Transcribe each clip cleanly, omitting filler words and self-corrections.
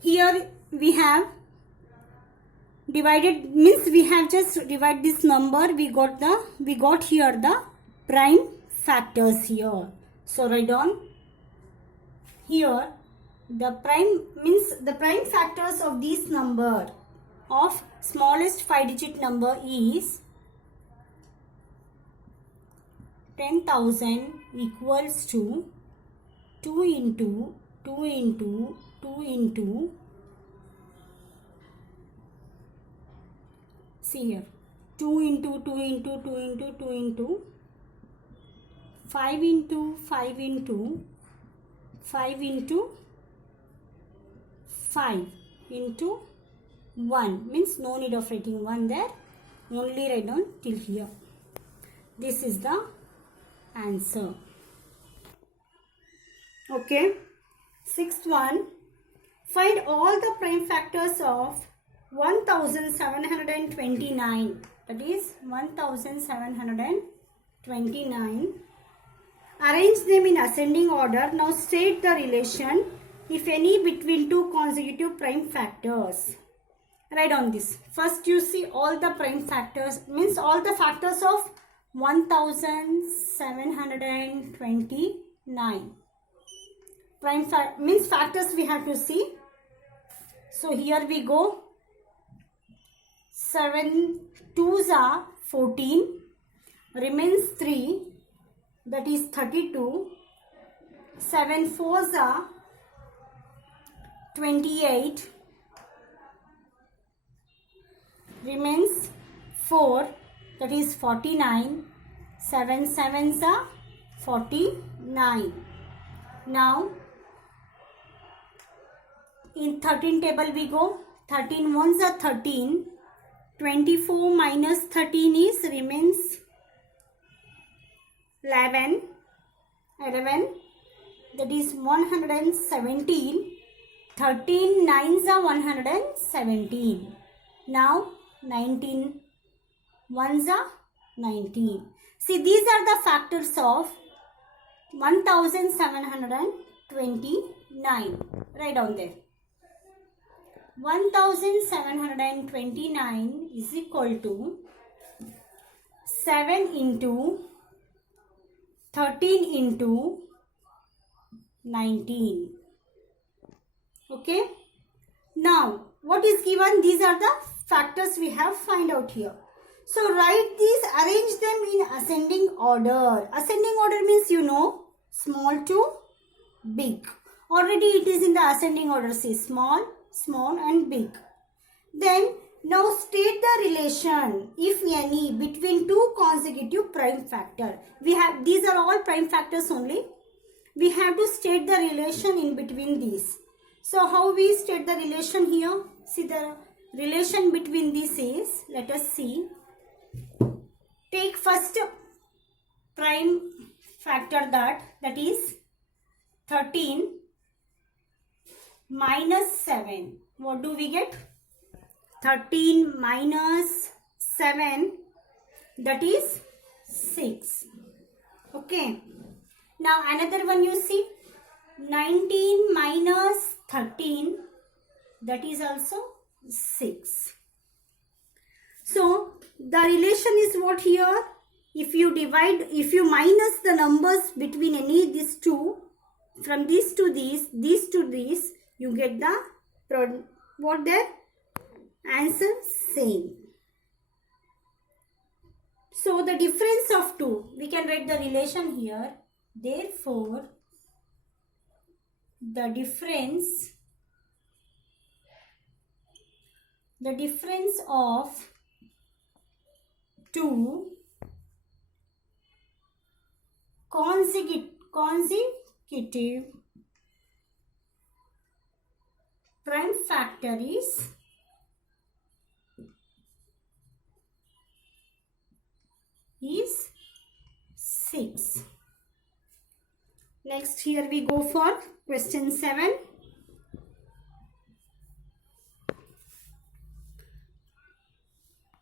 Here we have divided, means we have just divided this number. We got here the prime factors here. So write down here the prime factors of this number of smallest 5-digit number is 10,000 equals to 2 into 2 into 2 into, see here, 2 into 2 into 2 into 2 into 5 into 5 into 5 into 5 into 1, means no need of writing 1 there, only write down till here. This is the answer. Okay. Sixth one, find all the prime factors of 1729. That is 1729. Arrange them in ascending order. Now state the relation, if any, between two consecutive prime factors. Write on this. First you see all the prime factors, means all the factors of 1729. Prime means factors we have to see. So here we go. 7 2s are 14, remains 3, that is 32. 7 4s are 28, remains 4, that is 49. 7 7s are 49. Now in 13 table we go. 13 ones are 13. 24 minus 13 is remains 11. 11, that is 117. 13 nines are 117. Now 19 ones are 19. See, these are the factors of 1729. Write down there. 1729 is equal to 7 into 13 into 19. Okay. Now, what is given? These are the factors we have find out here. So, write these, arrange them in ascending order. Ascending order means you know, small to big. Already it is in the ascending order. See, small, small and big. Then now state the relation, if any, between two consecutive prime factor. We have, these are all prime factors only. We have to state the relation in between these. So how we state the relation here? See, the relation between these is, let us see. Take first prime factor, that is 13 minus 7. What do we get? 13 minus 7, that is 6. Okay. Now another one you see. 19 minus 13, that is also 6. So the relation is what here? If you minus the numbers between any these two, from these to these to these, you get the what the answer same. So the difference of two, we can write the relation here. Therefore, the difference of two consecutive prime factor is is 6. Next, here we go for question 7.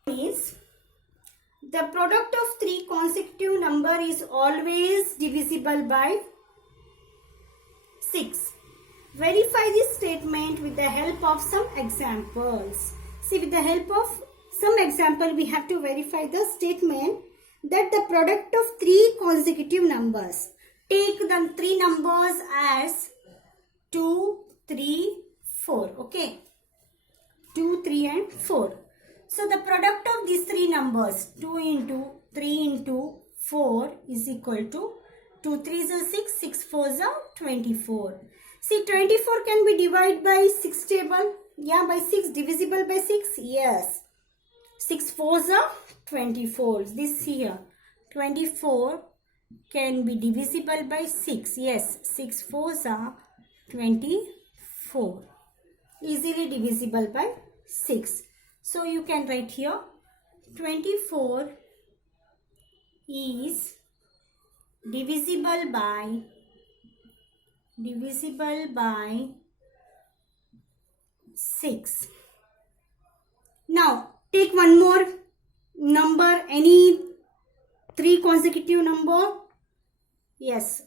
Is the product of three consecutive number is always divisible by 6. verify this statement with the help of some examples. See, with the help of some example, we have to verify the statement that the product of three consecutive numbers. Take the three numbers as 2, 3, 4. Okay. 2, 3 and 4. So the product of these three numbers, 2 into 3 into 4 is equal to 2 3s are 6, 6 4s are 24. See, 24 can be divided by 6 table. Yeah, by 6, divisible by 6. Yes. 6 4s are 24. This here, 24 can be divisible by 6. Yes, 6 4s are 24. Easily divisible by 6. So you can write here 24 is divisible by 6. Now take one more number, any three consecutive number. Yes,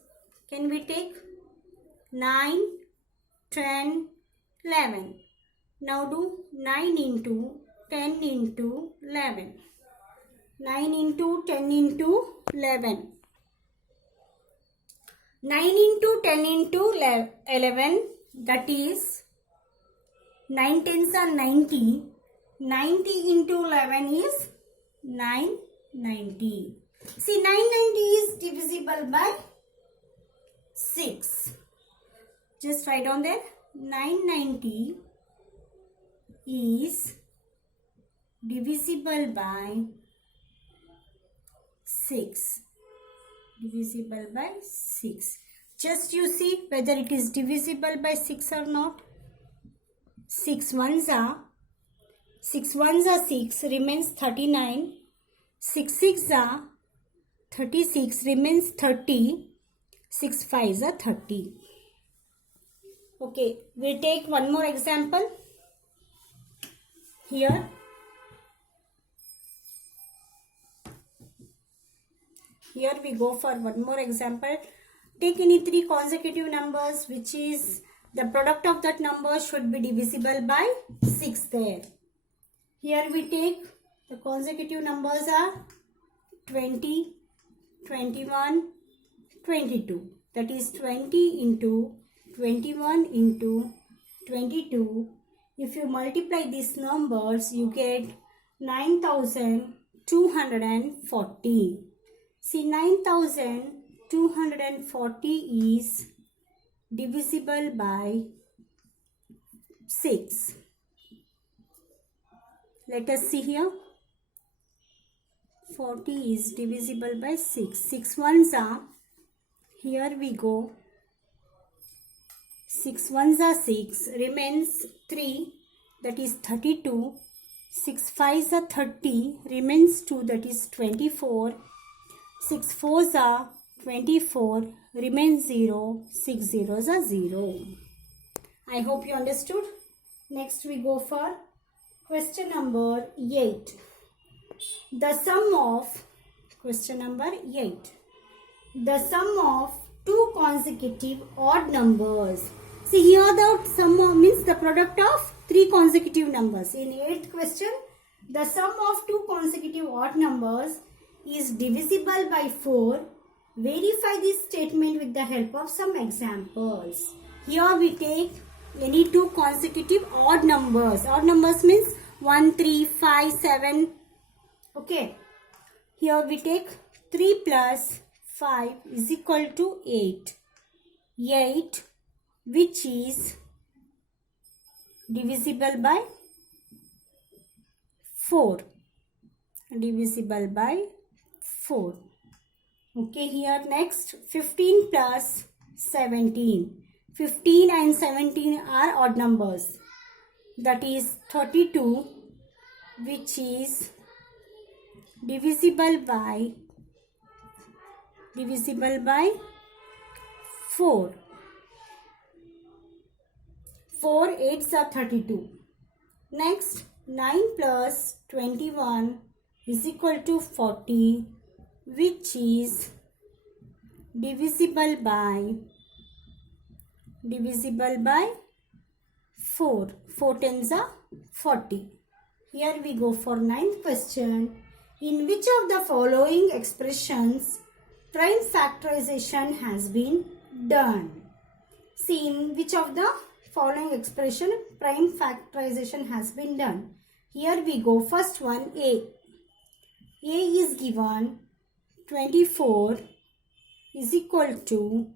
can we take 9, 10, 11. Now do 9 into 10 into 11. 9 into 10 into 11. 9 into 10 into 11, that is 9 tens are 90. 90 into 11 is 990. See, 990 is divisible by 6. Just write down there. 990 is divisible by 6. Divisible by 6. Just you see whether it is divisible by 6 or not. 6 ones are 6 remains 39. 6 6 are 36 remains 30. 6 5s are 30. Okay, we'll take one more example. Here we go for one more example. Take any three consecutive numbers which is the product of that number should be divisible by 6 there. Here we take the consecutive numbers are 20, 21, 22. That is 20 into 21 into 22. If you multiply these numbers, you get 9,240. See, 9,240 is divisible by 6. Let us see here. 40 is divisible by 6. 6 ones are, here we go. 6 ones are 6, remains 3, that is 32. 6 5s are 30, remains 2, that is 24. 6 4s are 24, remains 0. 6 zeros are 0. I hope you understood. Next we go for question number 8. The sum of, question number 8. The sum of two consecutive odd numbers. See, here the sum of means the product of three consecutive numbers. In 8th question, the sum of two consecutive odd numbers is divisible by 4. Verify this statement with the help of some examples. Here we take any two consecutive odd numbers. Odd numbers means 1, 3, 5, 7. Okay. Here we take 3 plus 5 is equal to 8. 8 which is divisible by 4. Divisible by 4. Okay, here next 15 plus 17. 15 and 17 are odd numbers. That is 32 which is divisible by 4. 4 8s are 32. Next 9 plus 21 is equal to 40 which is divisible by divisible by 4. 4 tens are 40. Here we go for 9th question. In which of the following expressions prime factorization has been done? See, in which of the following expression prime factorization has been done? Here we go. First one, A. A is given 24 is equal to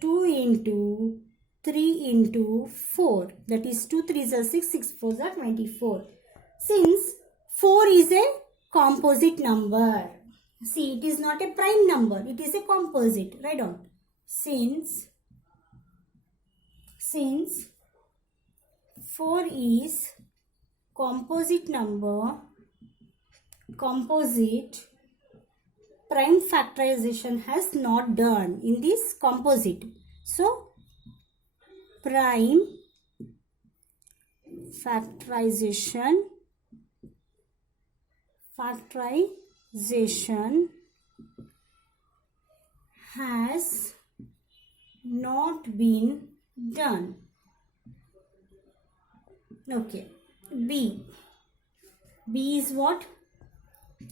2 into 3 into 4. That is 2 3s are 6, 6 4s are 24. Since 4 is a composite number. See, it is not a prime number. It is a composite. Write down. Since 4 is composite number, composite, prime factorization has not done in this composite. So, prime factorization has not been done. Okay. B is what?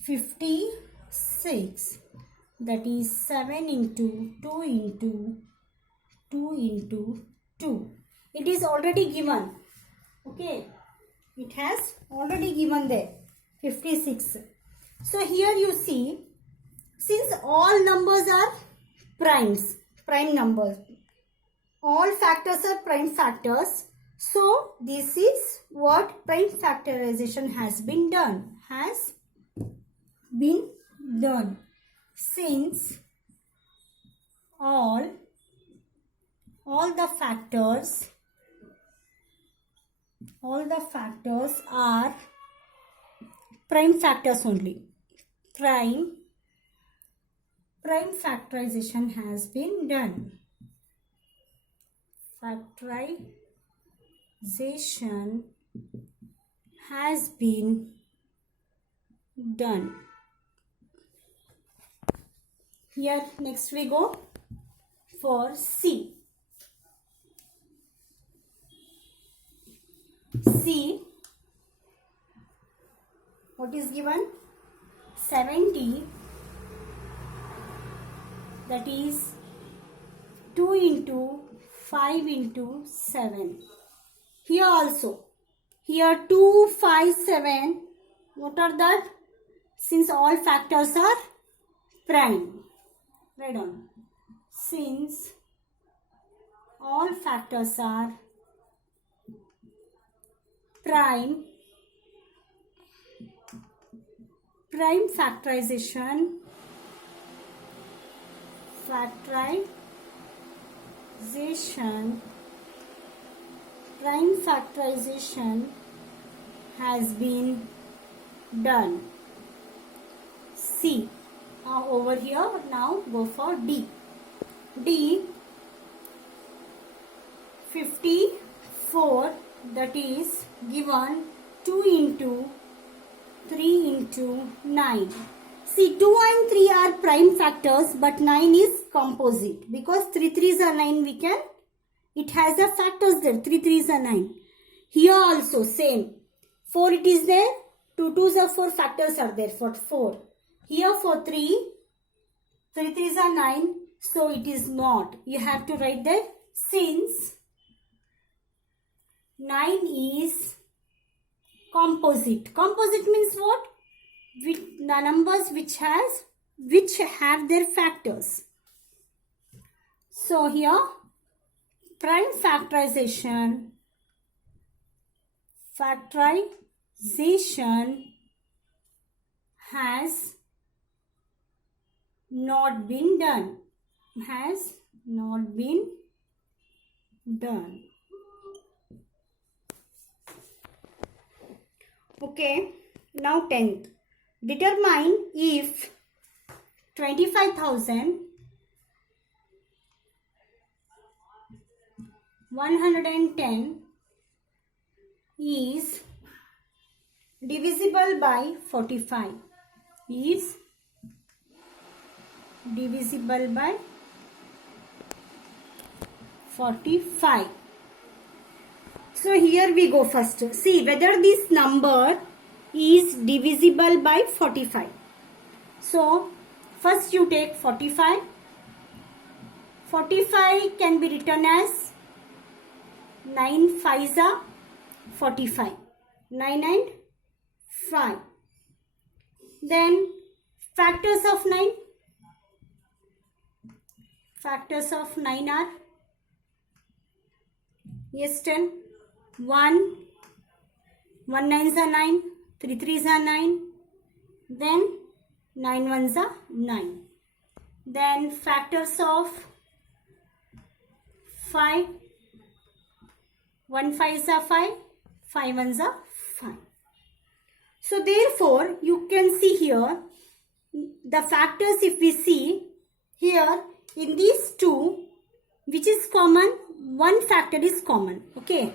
56. That is 7 into 2 into 2 into 2. It is already given. Okay. It has already given there. 56. So here you see, since all numbers are primes, prime numbers, all factors are prime factors. So this is what prime factorization has been done. Since all the factors are prime factors only. Prime factorization has been done. Factorization has been done. Here next we go for C. C, what is given? 70, that is 2 into 5 into 7. Here also, here 2, 5, 7, what are that? Since all factors are prime. Write down. Since all factors are prime factorization has been done. C. Now over here, now go for D. D, 54, that is given 2 into 3 into 9. See, 2 and 3 are prime factors, but 9 is composite. Because 3 3s are 9, it has a factors there. 3 3s are 9. Here also same. 4 it is there. 2 2s are 4, factors are there for 4. Here for 3 3s are 9. So it is not. You have to write that since 9 is composite. Composite means what? The numbers which have their factors. So here prime factorization has not been done. Okay, now 10th. Determine if 25,110 is divisible by 45. Is divisible by 45. So here we go first. See whether this number is divisible by 45. So first you take 45. 45 can be written as 9 5s are 45. 9 and 5. Then factors of 9. Factors of 9 are, yes, 10. 1 9s are 9. 3 3s are 9. Then 9 1s are 9. Then factors of 5. 1 5s are 5. 5 1s are 5. So therefore you can see here the factors. If we see here in these two, which is common, one factor is common. Okay,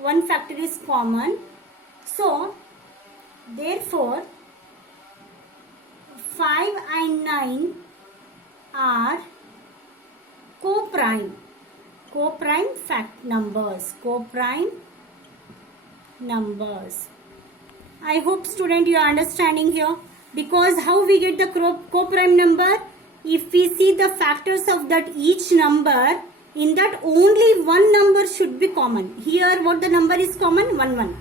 one factor is common. So therefore 5 and 9 are co-prime fact numbers. Co-prime numbers. I hope student you are understanding here, because how we get the co-prime number? If we see the factors of that each number, in that only one number should be common. Here what the number is common? 1 1.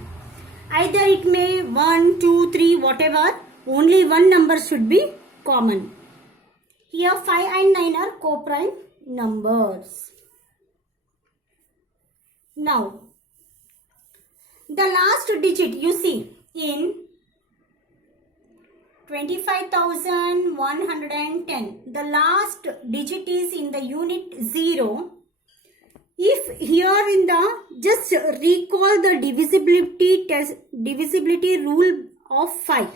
Either it may 1 2 3 whatever, only one number should be common. Here 5 and 9 are co-prime numbers. Now the last digit you see in 25,110, the last digit is in the unit 0. If here in the, just recall the divisibility rule of 5.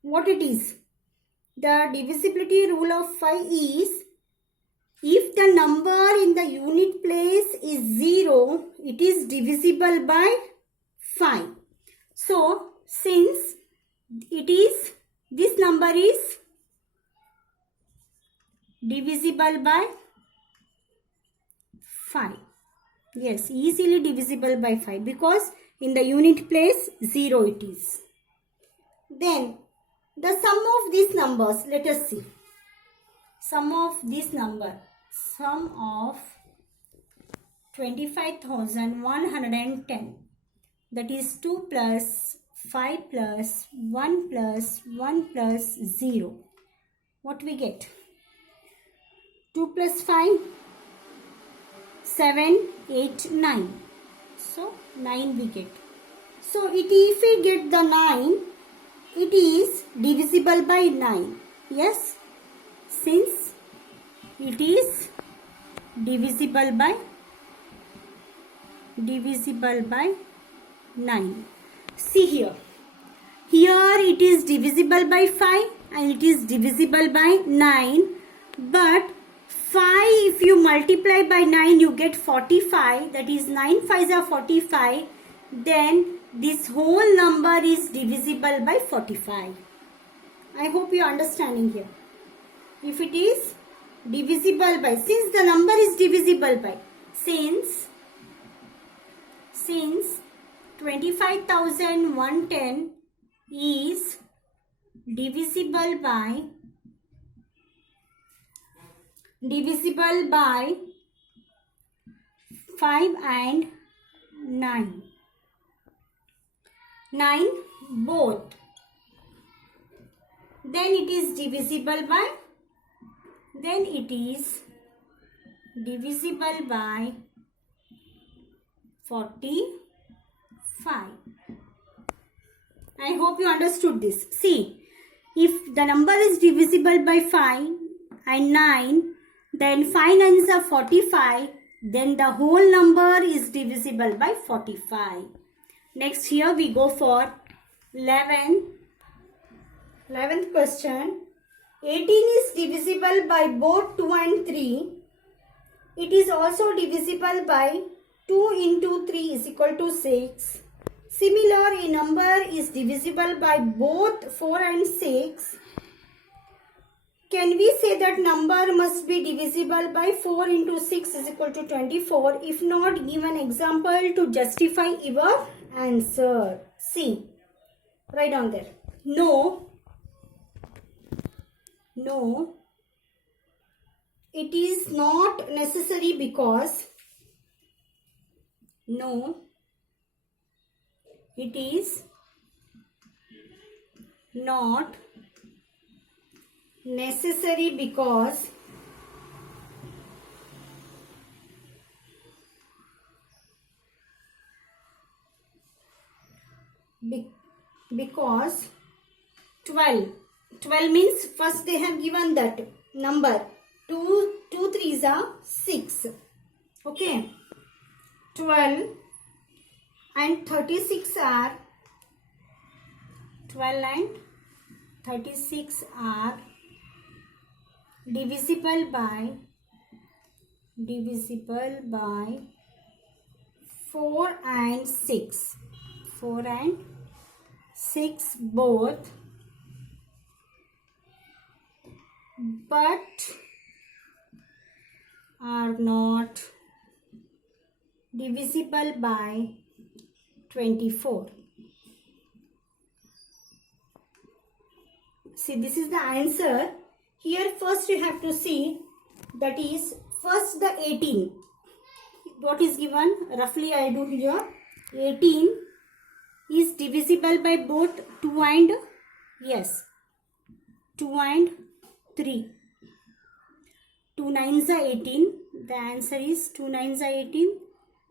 What it is? The divisibility rule of 5 is, if the number in the unit place is 0, it is divisible by 5. So since it is, this number is divisible by 5. Yes, easily divisible by 5, because in the unit place 0 it is. Then the sum of these numbers, let us see. Sum of this number, sum of 25,110, that is 2 plus 5 plus 1 plus 1 plus 0. What we get? 2 plus 5, 7, 8, 9. So 9 we get. So if we get the 9, it is divisible by 9. Yes, since it is divisible by 9. See here. Here it is divisible by 5 and it is divisible by 9. But 5, if you multiply by 9, you get 45. That is 9 5s are 45. Then this whole number is divisible by 45. I hope you are understanding here. If it is divisible by, since the number is divisible by, since 25,110 is divisible by 5 and 9. 9 both. Then it is divisible by 45. I hope you understood this. See, if the number is divisible by 5 and 9, then 5 9s are 45. Then the whole number is divisible by 45. Next, here we go for 11th question. 18 is divisible by both 2 and 3. It is also divisible by 2 into 3 is equal to 6. Similar, a number is divisible by both 4 and 6. Can we say that number must be divisible by 4 into 6 is equal to 24? If not, give an example to justify your answer. See, write down there. No, it is not necessary because it is not necessary because because 12 means first they have given that number 2 3s are 6. Okay, 12 and 36 are 12 and 36 are divisible by 4 and 6. 4 and 6 both, but are not divisible by 24. See, this is the answer. Here first you have to see, that is first the 18. What is given? Roughly I do here. 18 is divisible by both 2 and 3. 2 9s are 18. The answer is 2 9s are 18.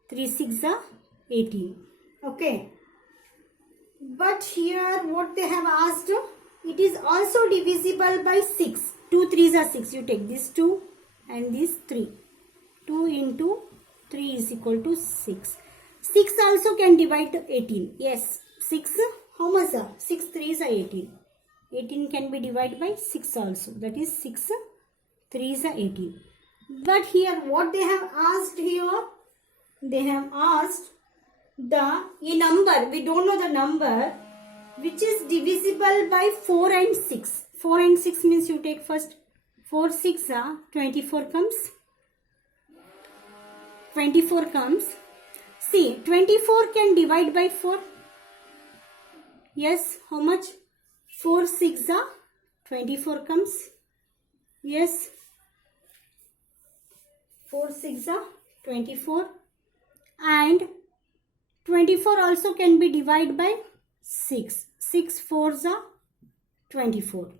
3 6 are 18. Okay. But here what they have asked, it is also divisible by 6. 2 3s are 6. You take this 2 and this 3. 2 into 3 is equal to 6. 6 also can divide 18. Yes. 6, how much are? 6 3s are 18. 18 can be divided by 6 also. That is 6 3s are 18. But here what they have asked here, they have asked a number, we don't know the number, which is divisible by 4 and 6. 4 and 6 means you take first 4 6 are 24 comes. 24 comes. See, 24 can divide by 4. Yes, how much? 4 6 are 24 comes. Yes. 4 6 are 24. And 24 also can be divided by 6. 6 4s are 24.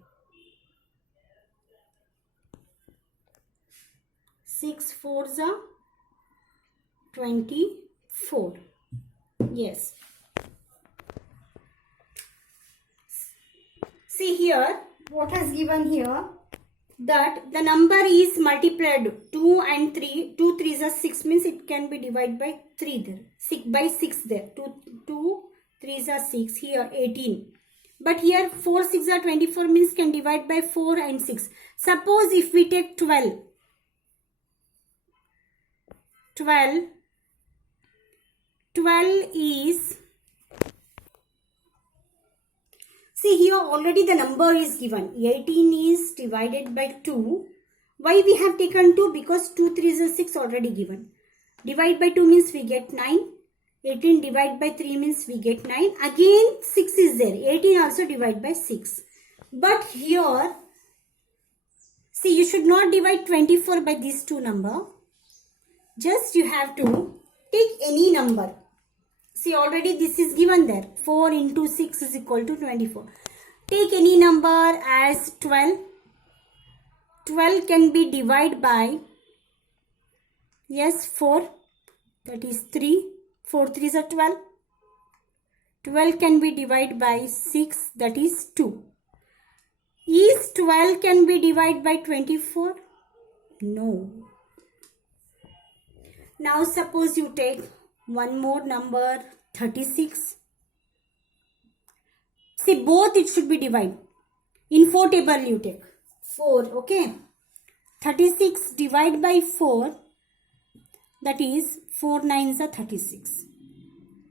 6 4s are 24. Yes. See here, what has given here, that the number is multiplied 2 and 3. 2 3s are 6 means it can be divided by 3 there. 6 by 6 there. 2 3s are 6. Here 18. But here 4 6 are 24 means can divide by 4 and 6. Suppose if we take 12. 12 is, see here already the number is given. 18 is divided by 2. Why we have taken 2? Because 2 3s are 6 already given. Divide by 2 means we get 9. 18 divided by 3 means we get 9. Again 6 is there. 18 also divide by 6. But here, see, you should not divide 24 by these two number. Just you have to take any number. See, already this is given there. 4 into 6 is equal to 24. Take any number as 12. 12 can be divided by, yes, 4. That is 3. 4 3s are 12. 12 can be divided by 6. That is 2. Is 12 can be divided by 24? No. Now suppose you take one more number, 36. See, both it should be divided. In 4 table you take 4, okay. 36 divided by 4, that is 4 9s are 36.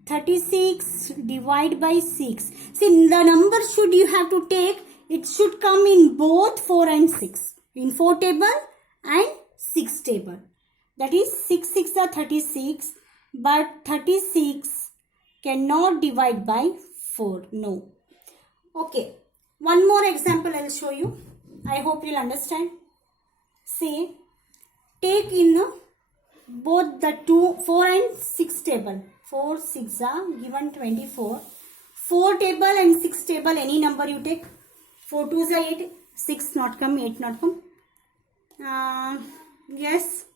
36 divided by 6. See, the number should you have to take it should come in both 4 and 6. In 4 table and 6 table. That is 6 6 are 36, but 36 cannot divide by 4. No. Okay. One more example I will show you. I hope you'll understand. See, take in both the 4 and 6 table. 4 6 are given 24. 4 table and 6 table, any number you take. 4 2s are 8. 6 not come, 8 not come. Yes.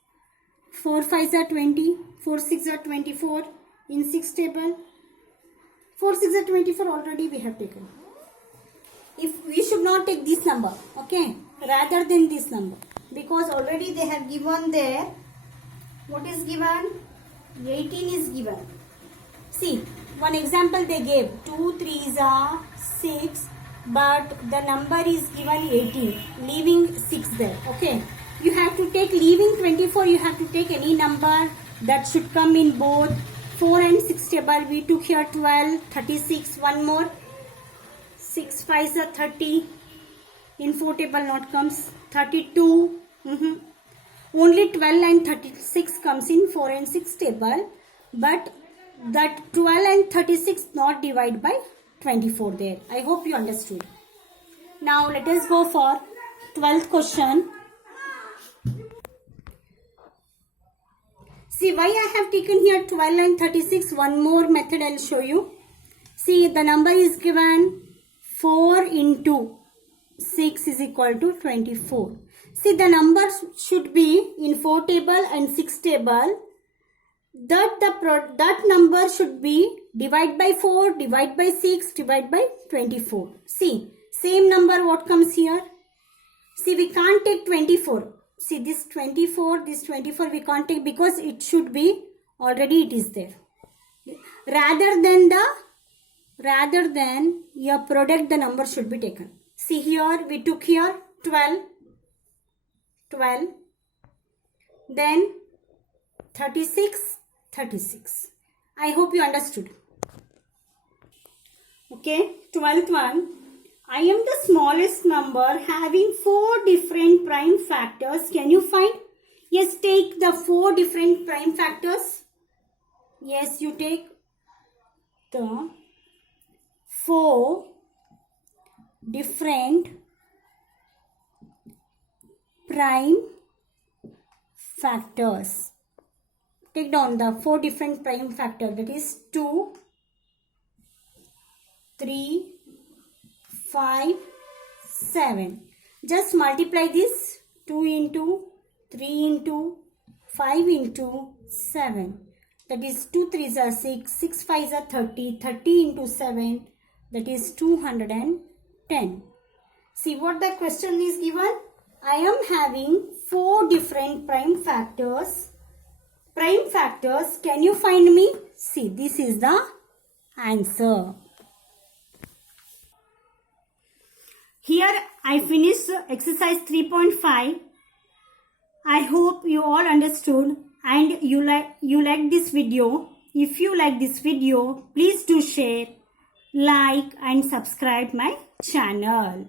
4 5s are 20. 4 6 are 24. In 6 table. 4 6 are 24 already we have taken. If we should not take this number, okay, rather than this number, because already they have given there. What is given? 18 is given. See, one example they gave. 2 3s are 6, but the number is given 18, leaving 6 there. Okay, you have to take, leaving 24, you have to take any number that should come in both 4 and 6 table. We took here 12, 36, one more. 6 5s are 30. In 4 table not comes. 32. Only 12 and 36 comes in 4 and 6 table. But that 12 and 36 not divide by 24 there. I hope you understood. Now let us go for 12th question. See why I have taken here 12 and 36. One more method I will show you. See, the number is given 4 into 6 is equal to 24. See, the number should be in 4 table and 6 table. That number should be divide by 4, divide by 6, divide by 24. See, same number what comes here. See, we can't take 24. See, this 24 we can't take because it should be, already it is there. Rather than your product, the number should be taken. See here, we took here 12, then 36, 36. I hope you understood. Okay, 12th one. I am the smallest number having 4 different prime factors. Can you find? Yes, take the 4 different prime factors. Yes, you take the 4 different prime factors. Take down the 4 different prime factors. That is 2, 3, 5, 7. Just multiply this. 2 into 3 into 5 into 7. That is 2 3s are 6, 6 5s are 30, 30 into 7, that is 210. See what the question is given? I am having 4 different prime factors. Prime factors, can you find me? See, this is the answer. Here I finished exercise 3.5. I hope you all understood and you like this video. If you like this video, please do share, like and subscribe my channel.